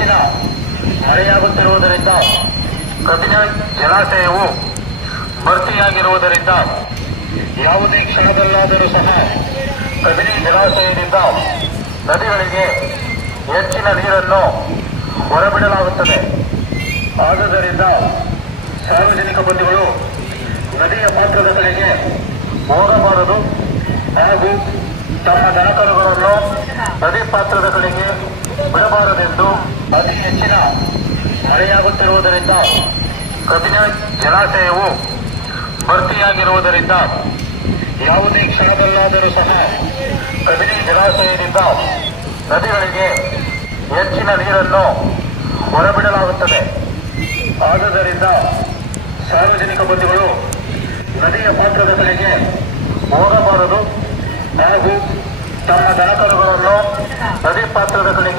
ಹೆಚ್ಚಿನ ಮಳೆಯಾಗುತ್ತಿರುವುದರಿಂದ ಕಬಿನ ಜಲಾಶಯವು ಭರ್ತಿಯಾಗಿರುವುದರಿಂದ ಯಾವುದೇ ಕ್ಷಣದಲ್ಲಾದರೂ ಸಹ ಕಬಿನಿ ಜಲಾಶಯದಿಂದ ನದಿಗಳಿಗೆ ಹೆಚ್ಚಿನ ನೀರನ್ನು ಹೊರಬಿಡಲಾಗುತ್ತದೆ. ಆದುದರಿಂದ ಸಾರ್ವಜನಿಕ ಬಂಧುಗಳು ನದಿಯ ಪಾತ್ರದ ಕಡೆಗೆ ಹೋಗಬಾರದು ಹಾಗೂ ತಮ್ಮ ದನಕರುಗಳನ್ನು ನದಿ ಪಾತ್ರದ ಕಡೆಗೆ ಬಿಡಬಾರದೆಂದು ಅತಿ ಹೆಚ್ಚಿನ ಮಳೆಯಾಗುತ್ತಿರುವುದರಿಂದ ಕಬಿನ ಜಲಾಶಯವು ಭರ್ತಿಯಾಗಿರುವುದರಿಂದ ಯಾವುದೇ ಕ್ಷಣದಲ್ಲಾದರೂ ಸಹ ಕಬಿನಿ ಜಲಾಶಯದಿಂದ ನದಿಗಳಿಗೆ ಹೆಚ್ಚಿನ ನೀರನ್ನು ಹೊರಬಿಡಲಾಗುತ್ತದೆ. ಆದುದರಿಂದ ಸಾರ್ವಜನಿಕ ಬಂಧುಗಳು ನದಿಯ ಪಾತ್ರದ ಕಡೆಗೆ ಹೋಗಬಾರದು. ಹಾಗೂ ತಮ್ಮ ದನಕರುಗಳನ್ನು ನದಿ ಪಾತ್ರದ ಬಿಡಬಾರದೆಂದು